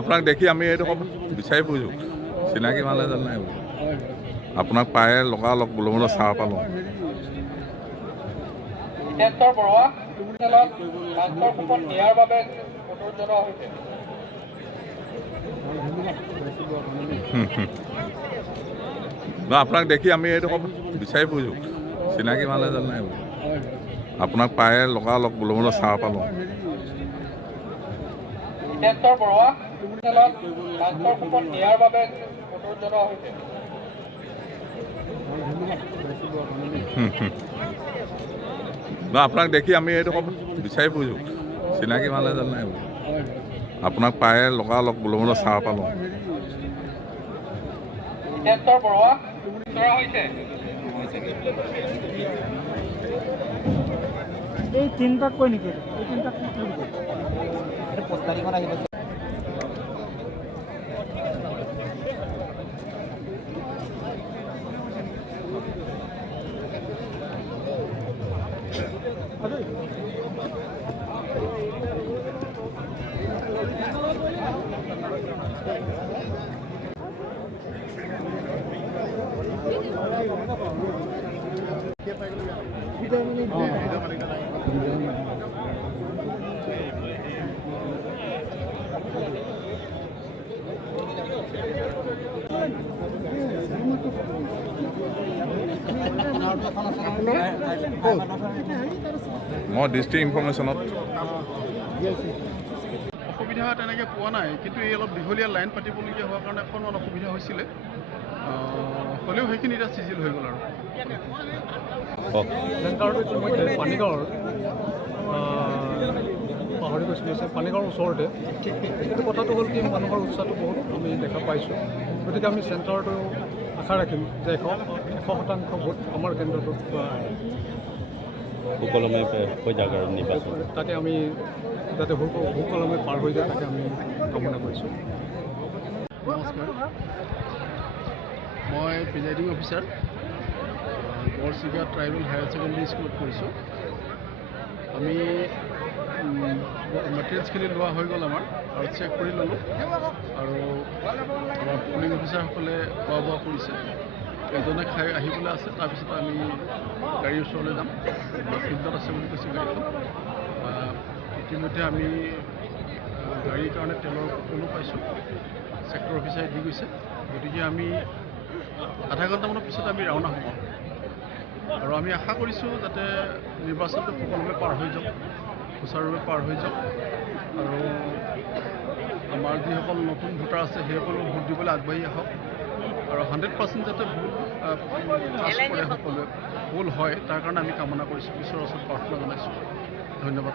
আপোনাক দেখি আমি এইটো বিচাৰি ফুৰিছোঁ, চিনাকি ভাল এজন নাই বোলো, আপোনাক পায়ে লগালগ বোলো বোলো চাহ পালোঁ। আপোনাক দেখি আমি এইটো বিচাৰি ফুৰিছোঁ, চিনাকি ভাল এজন নাই বোলো, আপোনাক পায়ে লগালগ বোলো বোলো চাহ পালোঁ। আপোনাক দেখি আমি এইটো বিচাৰি ফুৰিছোঁ, চিনাকি ভাল এজন নাই বোলো, আপোনাক পায়ে লগালগ বোলো বোলো চাহ পালোঁ। এই তিনিটাক কয় নেকি? এই তিনিটাক পোষ্টাৰিঙত আহিব। মই ডিষ্ট্ৰিক্ট ইনফৰমেশ্যনত অসুবিধা তেনেকৈ পোৱা নাই, কিন্তু এই অলপ দীঘলীয়া লাইন পাতিবলগীয়া হোৱাৰ কাৰণে অকণমান অসুবিধা হৈছিলে, হ'লেও সেইখিনি এতিয়া চিজিল হৈ গ'ল। আৰু চেণ্টাৰটো ইতিমধ্যে পানীগাঁৱৰ পাহৰি গৈছিলোঁ, পানীগাঁৱৰ ওচৰতে। কিন্তু কথাটো হ'ল কি, মানুহৰ উৎসাহটো বহুত আমি দেখা পাইছোঁ, গতিকে আমি চেণ্টাৰটো আশা ৰাখিম যে 100% ভোট আমাৰ কেন্দ্ৰটোত সুকলমে হৈ যাওক আৰু নিৰ্বাচন, তাকে আমি যাতে সুকলমে পাৰ হৈ যায় তাকে আমি কামনা কৰিছোঁ। নমস্কাৰ, মই presiding officer Garchiga tribal higher secondary স্কুলত কৰিছোঁ। আমি মেটেৰিয়েলছখিনি লোৱা হৈ গ'ল আমাৰ, আৰু চেক কৰি ল'লোঁ, আৰু আমাৰ পুলিং অফিচাৰসকলে খোৱা বোৱা কৰিছে। এজনে খাই আহিবলৈ আছে, তাৰপিছত আমি গাড়ীৰ ওচৰলৈ যাম। ফিল্ডত আছে বুলি কৈছে গাড়ীখন। ইতিমধ্যে আমি গাড়ীৰ কাৰণে তেলৰ সকলো পাইছোঁ, ছেক্টৰ অফিচাৰে দি গৈছে। গতিকে আমি আধা ঘণ্টামানৰ পিছত আমি ৰাওনা হ'ম, আৰু আমি আশা কৰিছোঁ যাতে নিৰ্বাচনটো সুকলমে পাৰ হৈ যাওক, সুচাৰুৰূপে পাৰ হৈ যাওক, আৰু আমাৰ যিসকল নতুন ভোটাৰ আছে সেইসকলেও ভোট দিবলৈ আগবাঢ়ি আহক, আৰু 100% যাতে কাজ কৰে, সকলোৱে ভুল হয় তাৰ কাৰণে আমি কামনা কৰিছোঁ, ঈশ্বৰৰ ওচৰত প্ৰাৰ্থনা জনাইছোঁ। ধন্যবাদ।